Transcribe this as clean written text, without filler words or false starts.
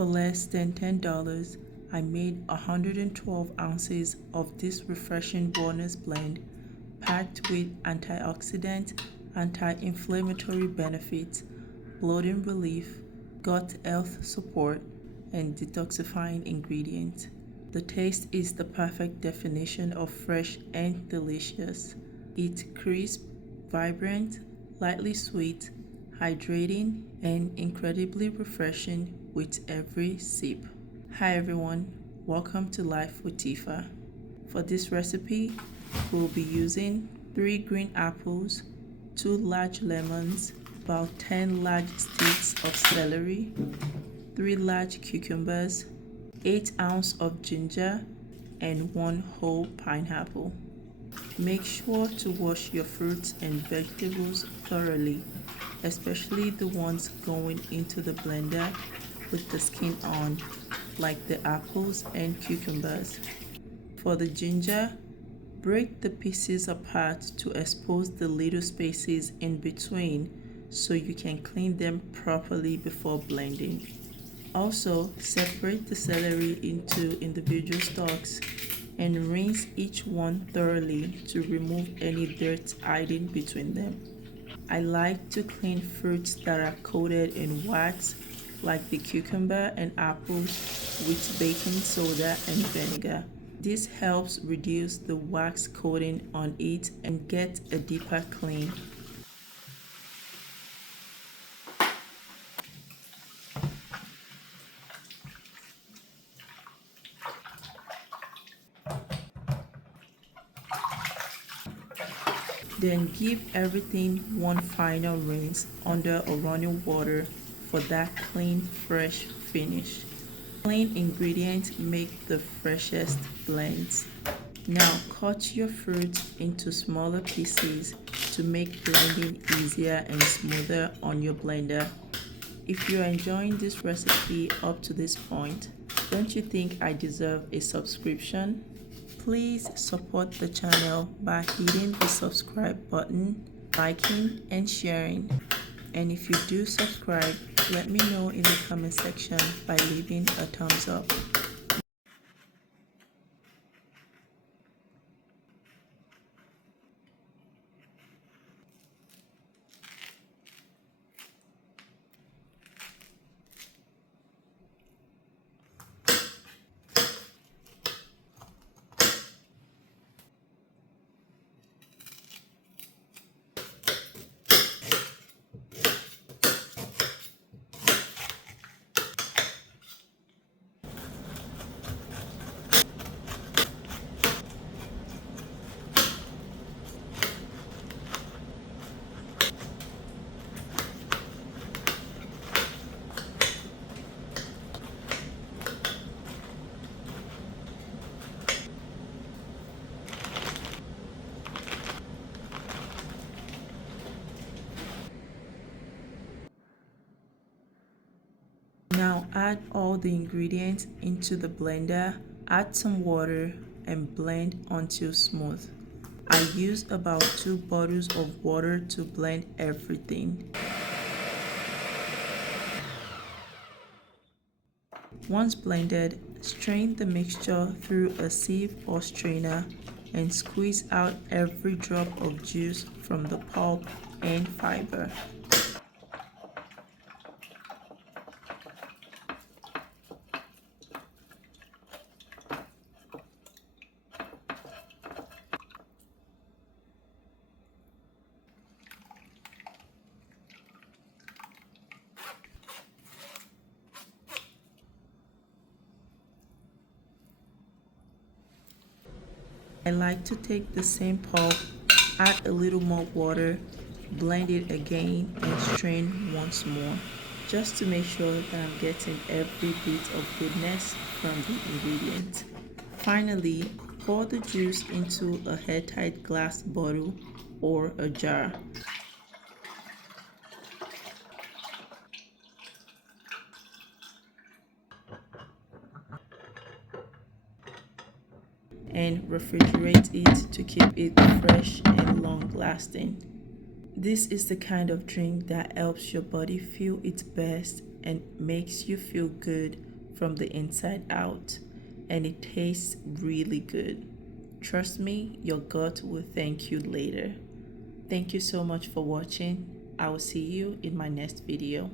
For less than $10, I made 112 ounces of this refreshing wellness blend packed with antioxidant, anti-inflammatory benefits, bloating relief, gut health support, and detoxifying ingredients. The taste is the perfect definition of fresh and delicious. It's crisp, vibrant, lightly sweet, hydrating, and incredibly refreshing with every sip. Hi everyone, welcome to Life with Tifa. For this recipe, we'll be using 3 green apples, 2 large lemons, about 10 large sticks of celery, 3 large cucumbers, 8 ounces of ginger, and 1 whole pineapple. Make sure to wash your fruits and vegetables thoroughly, especially the ones going into the blender with the skin on, like the apples and cucumbers. For the ginger, break the pieces apart to expose the little spaces in between so you can clean them properly before blending. Also, separate the celery into individual stalks and rinse each one thoroughly to remove any dirt hiding between them. I like to clean fruits that are coated in wax, like the cucumber and apples, with baking soda and vinegar. This helps reduce the wax coating on it and get a deeper clean. Then give everything one final rinse under a running water for that clean, fresh finish. Plain ingredients make the freshest blends. Now cut your fruit into smaller pieces to make blending easier and smoother on your blender. If you're enjoying this recipe up to this point, don't you think I deserve a subscription? Please support the channel by hitting the subscribe button, liking, and sharing. And if you do subscribe, let me know in the comment section by leaving a thumbs up. Now add all the ingredients into the blender, add some water, and blend until smooth. I used about 2 bottles of water to blend everything. Once blended, strain the mixture through a sieve or strainer and squeeze out every drop of juice from the pulp and fiber. I like to take the same pulp, add a little more water, blend it again, and strain once more, just to make sure that I'm getting every bit of goodness from the ingredient. Finally, pour the juice into a airtight glass bottle or a jar. And refrigerate it to keep it fresh and long lasting. This is the kind of drink that helps your body feel its best and makes you feel good from the inside out, and it tastes really good. Trust me, your gut will thank you later. Thank you so much for watching. I will see you in my next video.